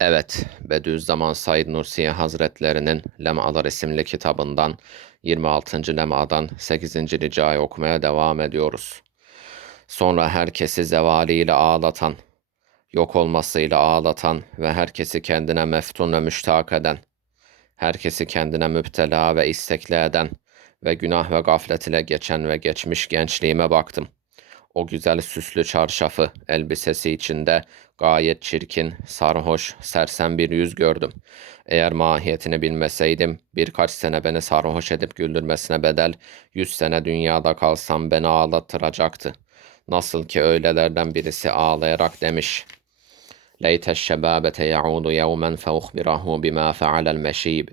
Evet, Bediüzzaman Said Nursi Hazretlerinin Lemalar isimli kitabından 26. lemadan 8. ricayı okumaya devam ediyoruz. Sonra herkesi zevaliyle ağlatan, yok olmasıyla ağlatan ve herkesi kendine meftun ve müştak eden, herkesi kendine müptela ve istekli eden ve günah ve gaflet ile geçen ve geçmiş gençliğime baktım. O güzel süslü çarşafı, elbisesi içinde gayet çirkin, sarhoş, sersem bir yüz gördüm. Eğer mahiyetini bilmeseydim, birkaç sene beni sarhoş edip güldürmesine bedel, yüz sene dünyada kalsam beni ağlattıracaktı. Nasıl ki öylelerden birisi ağlayarak demiş. Leyte şebabete yaudu yevmen feuhbirahu bima fealel meşib.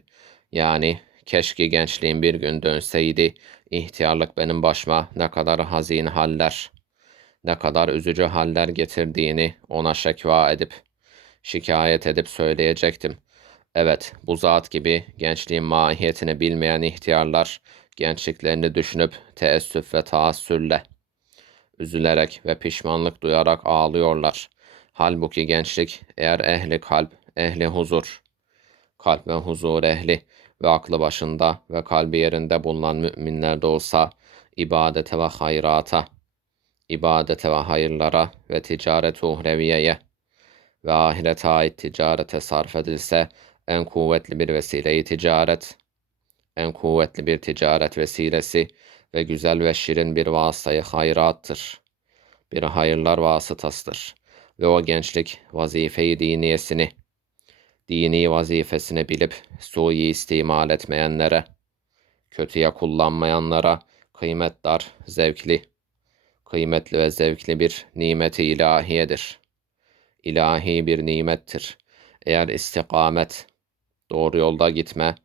Yani keşke gençliğim bir gün dönseydi, ihtiyarlık benim başıma ne kadar hazin haller.'' Ne kadar üzücü haller getirdiğini ona şekva edip, şikayet edip söyleyecektim. Evet, bu zat gibi gençliğin mahiyetini bilmeyen ihtiyarlar, gençliklerini düşünüp teessüf ve taassürle, üzülerek ve pişmanlık duyarak ağlıyorlar. Halbuki gençlik eğer ehli kalp, ehli huzur, kalp ve huzur ehli ve aklı başında ve kalbi yerinde bulunan müminler de olsa, ibadete ve hayrata, ibadete ve hayırlara ve ticaret uhreviyeye ve ahirete ait ticarete sarf edilse en kuvvetli bir vesileyi ticaret, en kuvvetli bir ticaret vesilesi ve güzel ve şirin bir vasıtayı hayrattır. Bir hayırlar vasıtasıdır. Ve o gençlik vazifeyi diniyesini, dini vazifesini bilip suyu istimal etmeyenlere, kötüye kullanmayanlara kıymetdar, zevkli, kıymetli ve zevkli bir nimeti ilahiyedir. İlahi bir nimettir. Eğer istikamet, doğru yolda gitme,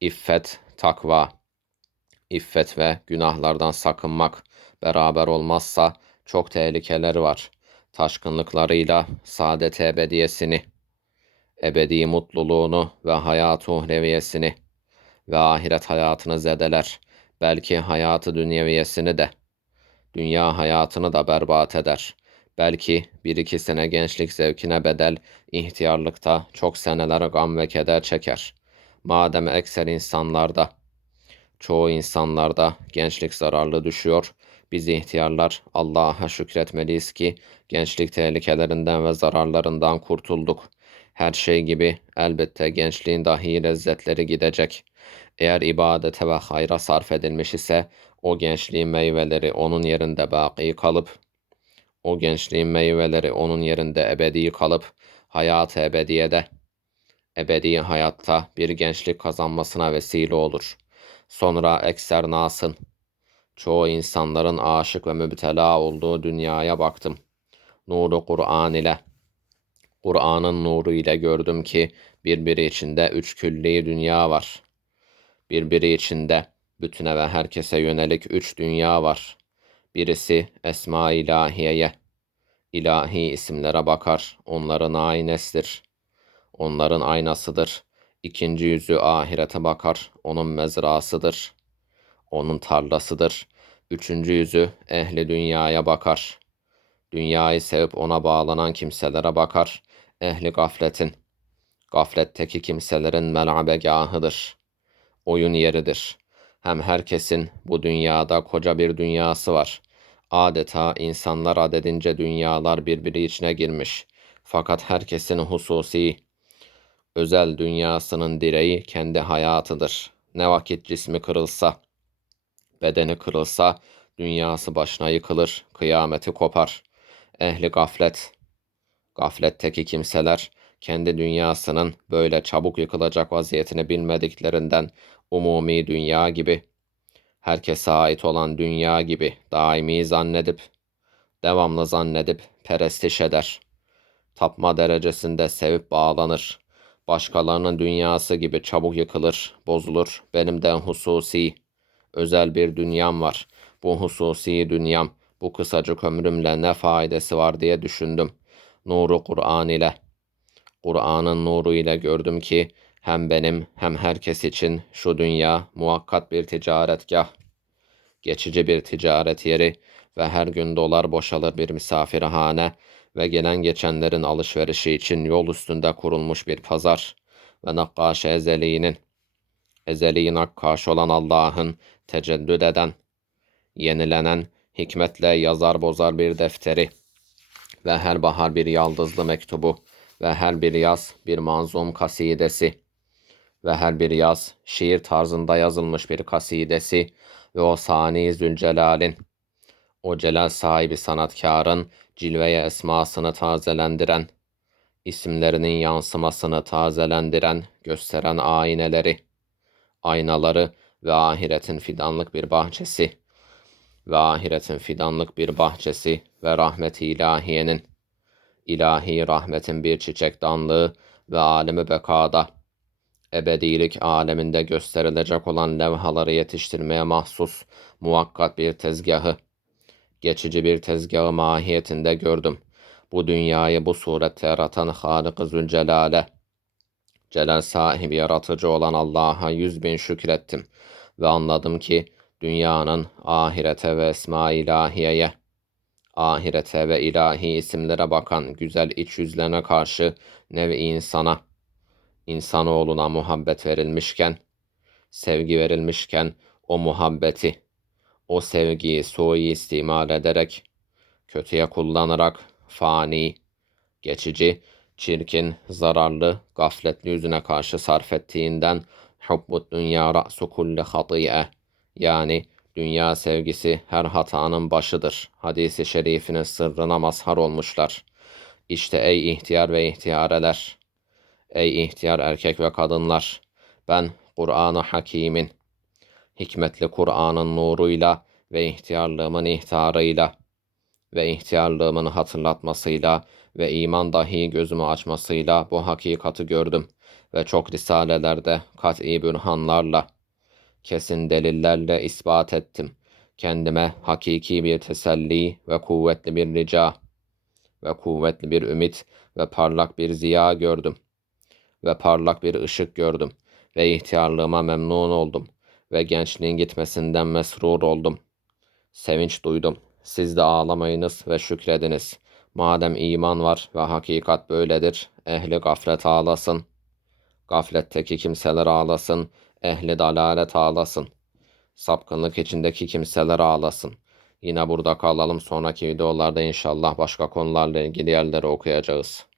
iffet, takva, iffet ve günahlardan sakınmak beraber olmazsa çok tehlikeler var. Taşkınlıklarıyla saadet ebediyesini, ebedi mutluluğunu ve hayat uhreviyesini ve ahiret hayatını zedeler. Belki hayatı dünyeviyesini de dünya hayatını da berbat eder. Belki bir iki sene gençlik zevkine bedel, ihtiyarlıkta çok seneler gam ve keder çeker. Madem ekser insanlarda, çoğu insanlarda gençlik zararlı düşüyor, biz ihtiyarlar Allah'a şükretmeliyiz ki gençlik tehlikelerinden ve zararlarından kurtulduk. Her şey gibi elbette gençliğin dahi lezzetleri gidecek. Eğer ibadete ve hayra sarf edilmiş ise o gençliğin meyveleri onun yerinde baki kalıp, o gençliğin meyveleri onun yerinde ebedi kalıp, hayat-ı ebediyede, ebedi hayatta bir gençlik kazanmasına vesile olur. Sonra ekser nasın, çoğu insanların aşık ve mübtela olduğu dünyaya baktım. Nuru Kur'an ile, Kur'an'ın nuru ile gördüm ki birbiri içinde üç külli dünya var. Birbiri içinde Bütüne ve herkese yönelik üç dünya var. Birisi Esma ilahiyeye, ilahi isimlere bakar, onların aynestir. Onların aynasıdır. İkinci yüzü ahirete bakar, onun mezrasıdır. Onun tarlasıdır. Üçüncü yüzü ehli dünyaya bakar. Dünyayı sevip ona bağlanan kimselere bakar. Ehli gafletin, gafletteki kimselerin melabegahıdır. Oyun yeridir.'' Hem herkesin bu dünyada koca bir dünyası var. Adeta insanlar adedince dünyalar birbiri içine girmiş. Fakat herkesin hususi, özel dünyasının direği kendi hayatıdır. Ne vakit cismi kırılsa, bedeni kırılsa, dünyası başına yıkılır, kıyameti kopar. Ehli gaflet, gafletteki kimseler, kendi dünyasının böyle çabuk yıkılacak vaziyetini bilmediklerinden umumi dünya gibi, herkese ait olan dünya gibi daimi zannedip, devamlı zannedip perestiş eder. Tapma derecesinde sevip bağlanır. Başkalarının dünyası gibi çabuk yıkılır, bozulur. Benimden hususi, özel bir dünyam var. Bu hususi dünyam, bu kısacık ömrümle ne faydası var diye düşündüm. Nuru Kur'an ile, Kur'an'ın nuru ile gördüm ki hem benim hem herkes için şu dünya muhakkat bir ticaretgah, geçici bir ticaret yeri ve her gün dolar boşalır bir misafirhane ve gelen geçenlerin alışverişi için yol üstünde kurulmuş bir pazar ve nakkaş ezeliğinin ezeli nakkaş olan Allah'ın teceddüd eden, yenilenen, hikmetle yazar bozar bir defteri ve her bahar bir yaldızlı mektubu ve her bir yaz bir manzum kasidesi. Ve her bir yaz şiir tarzında yazılmış bir kasidesi. Ve o Sani Zülcelal'in o celal sahibi sanatkarın cilveye esmasını tazelendiren, isimlerinin yansımasını tazelendiren, gösteren ayneleri, aynaları ve ahiretin fidanlık bir bahçesi. Ve ahiretin fidanlık bir bahçesi ve rahmet ilahiyenin, ilahi rahmetin bir çiçek danlığı ve alemi bekada, ebedilik aleminde gösterilecek olan levhaları yetiştirmeye mahsus muvakkat bir tezgahı, geçici bir tezgahı mahiyetinde gördüm. Bu dünyayı bu surette yaratan Halık-ı Zülcelal'e, celal sahibi yaratıcı olan Allah'a yüz bin şükrettim ve anladım ki dünyanın ahirete ve esma ilahiyeye, ahirete ve ilahi isimlere bakan güzel iç yüzlerine karşı nevi insana, insanoğluna muhabbet verilmişken, sevgi verilmişken o muhabbeti, o sevgiyi sui istimal ederek, kötüye kullanarak fani, geçici, çirkin, zararlı, gafletli yüzüne karşı sarf ettiğinden hubbut dünya ra'su kulli hatiye yani dünya sevgisi her hatanın başıdır. Hadisi şerifinin sırrına mazhar olmuşlar. İşte ey ihtiyar ve ihtiyareler, ey ihtiyar erkek ve kadınlar, ben Kur'an-ı Hakim'in, hikmetli Kur'an'ın nuruyla ve ihtiyarlığımın ihtarıyla ve ihtiyarlığımın hatırlatmasıyla ve iman dahi gözümü açmasıyla bu hakikati gördüm ve çok risalelerde kat'i bürhanlarla, kesin delillerle ispat ettim. Kendime hakiki bir teselli ve kuvvetli bir rica ve kuvvetli bir ümit ve parlak bir ziya gördüm ve parlak bir ışık gördüm ve ihtiyarlığıma memnun oldum ve gençliğin gitmesinden mesrur oldum. Sevinç duydum. Siz de ağlamayınız ve şükrediniz. Madem iman var ve hakikat böyledir, ehli gaflet ağlasın. Gafletteki kimseler ağlasın, ehli dalalet ağlasın. Sapkınlık içindeki kimseler ağlasın. Yine burada kalalım. Sonraki videolarda inşallah başka konularla ilgili yerleri okuyacağız.